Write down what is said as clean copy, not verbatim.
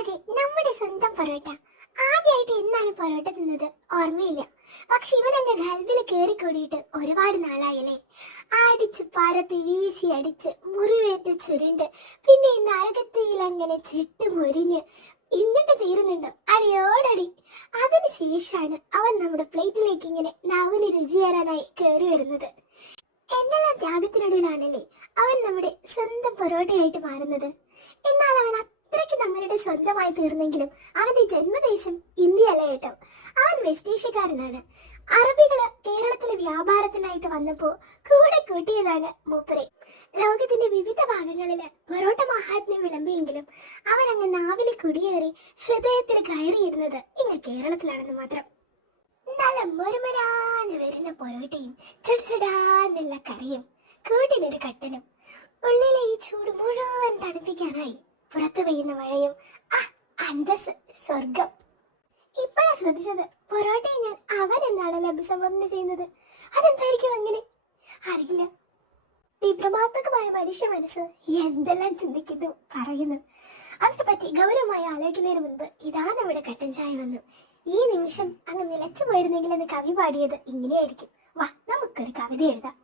അതെ, നമ്മുടെ സ്വന്തം പൊറോട്ട. ആദ്യമായിട്ട് എന്നാണ് പൊറോട്ട തിന്നത് ഓർമ്മയില്ല. പക്ഷെ ഇവനങ്ങ് ഗൾഫിൽ കയറി കൂടിയിട്ട് ഒരുപാട് നാളായല്ലേ. അടിച്ച് പരത്തി വീശി അടിച്ച് മുറിവേറ്റ് ചുരുണ്ട് പിന്നെ ഈ നരകത്തിയിൽ അങ്ങനെ ചുട്ടുമുരിഞ്ഞ് എന്നിട്ട് തീരുന്നുണ്ടോ അടിയോടടി. അതിനുശേഷമാണ് അവൻ നമ്മുടെ പ്ലേറ്റിലേക്ക് ഇങ്ങനെ നാവിന് രുചിയേറാനായി കയറി വരുന്നത്. എന്തെല്ലാം ത്യാഗത്തിനൊടുവിലാണല്ലേ അവൻ നമ്മുടെ സ്വന്തം പൊറോട്ടയായിട്ട് മാറുന്നത്. എന്നാൽ അവൻ അത്രയ്ക്ക് നമ്മളുടെ സ്വന്തമായി തീർന്നെങ്കിലും അവന്റെ ജന്മദേശം ഇന്ത്യ അല്ല കേട്ടോ. അവൻ വെസ്റ്റ് ഏഷ്യക്കാരനാണ്. അറബികള് കേരളത്തിലെ വ്യാപാരത്തിനായിട്ട് വന്നപ്പോ കൂടെ കൂട്ടിയതാണ് മൂപ്പരെ. ലോകത്തിന്റെ വിവിധ ഭാഗങ്ങളില് പൊറോട്ട മഹാത്മ്യം വിളമ്പിയെങ്കിലും അവൻ അങ്ങ് നാവിൽ കുടിയേറി ഹൃദയത്തിൽ കയറിയിരുന്നത് ഇങ്ങ് കേരളത്തിലാണെന്ന് മാത്രം. നല്ല മൊരുമരാന്ന് വരുന്ന പൊറോട്ടയും ചുടചുടാന്നുള്ള കറിയും കൂട്ടിനൊരു കട്ടനും ഉള്ളിലെ ഈ ചൂട് മുഴുവൻ തണുപ്പിക്കാനായി പുറത്തു പെയ്യുന്ന മഴയും അന്തസ് സ്വർഗം. ഇപ്പോഴാ ശ്രദ്ധിച്ചത് പൊറോട്ടയെ ഞാൻ അവൻ എന്നാണല്ലോ അഭിസംബോധന ചെയ്യുന്നത്. അതെന്തായിരിക്കും അങ്ങനെ അറിയില്ല. വിഭ്രമാത്മകമായ മനുഷ്യ മനസ്സ് എന്തെല്ലാം ചിന്തിക്കുന്നു പറയുന്നു. അതിനെ പറ്റി ഗൗരവമായി ആലോചിക്കുന്നതിന് മുൻപ് ഇതാ നമ്മുടെ കട്ടൻ ചായ വന്നു. ഈ നിമിഷം അങ്ങ് നിലച്ചു പോയിരുന്നെങ്കിൽ എന്ന് കവി പാടിയത് ഇങ്ങനെയായിരിക്കും. വാ, നമുക്കൊരു കവിത എഴുതാം.